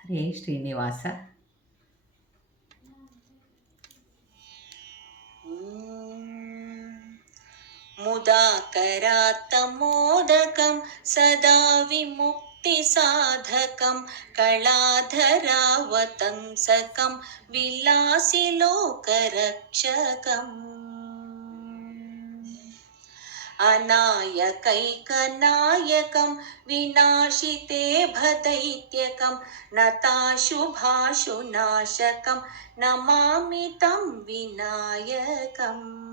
ಹರೇ ಶ್ರೀನಿವಾಸ मुदाकरात्तमोदकं सदा विमुक्तिसाधकं कलाधरावतंसकं विलासिलोकरक्षकम् अनायकैकनायकं विनाशिते भदैत्यकं नताशुभाशुनाशकं नमामि तं विनायकम्।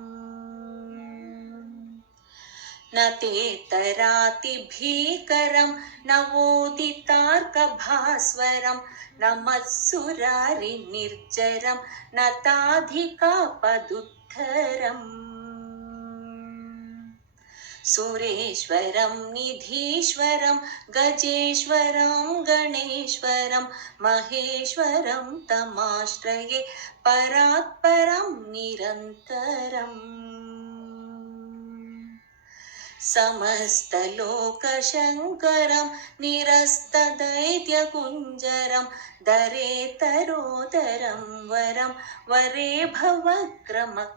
न तेतरातिभीकरं नवोदितार्कभास्वरं नमःसुरारिनिर्जरं नताधिकापदुत्थरम् सुरेश्वरं निधीश्वरं गजेश्वरं गणेश्वरं महेश्वरं तमाश्रये परात्परं निरन्तरम् समस्तलोकशङ्करं निरस्तदैत्यकुञ्जरं दरेतरोदरं वरं वरे भवग्रमक्षरम्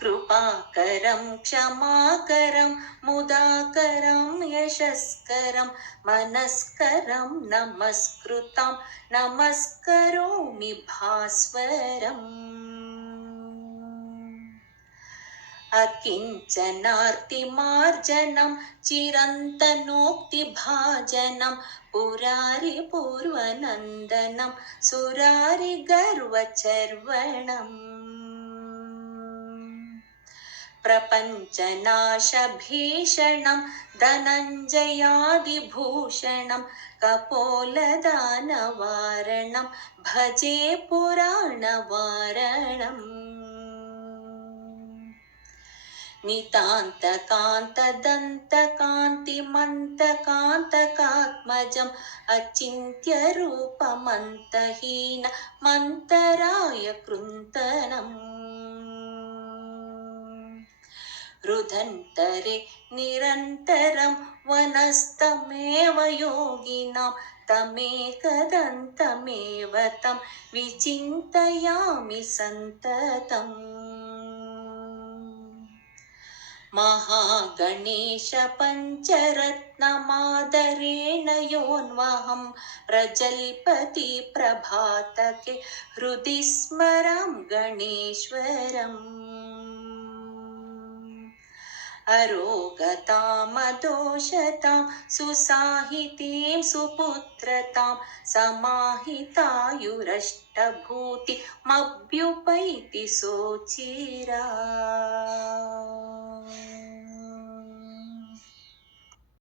कृपाकरं क्षमाकरं मुदाकरं यशस्करं मनस्करं नमस्कृतं नमस्करोमि भास्वरम्। अकिञ्चनार्तिमार्जनं चिरन्तनोक्तिभाजनं पुरारिपूर्वनन्दनं सुरारिगर्वचर्वणम्। प्रपञ्चनाशभीषणं धनञ्जयादिभूषणं कपोलदानवारणं भजे पुराणवारणम्। नितान्तकान्तदन्तकान्तिमन्तकान्तकात्मजम् अचिन्त्यरूपमन्तहीन मन्तराय कृन्तनम् रुदन्तरे निरन्तरं वनस्तमेव योगिनां तमेकदन्तमेव तं विचिन्तयामि सन्ततम् महागणेश पञ्चरत्नमादरेण योन्वहं प्रजल्पति प्रभातके हृदि स्मरं गणेश्वरम् अरोगतामदोषतां सुसाहितीं सुपुत्रतां समाहितायुरष्टभूतिमभ्युपैति सोचिरा।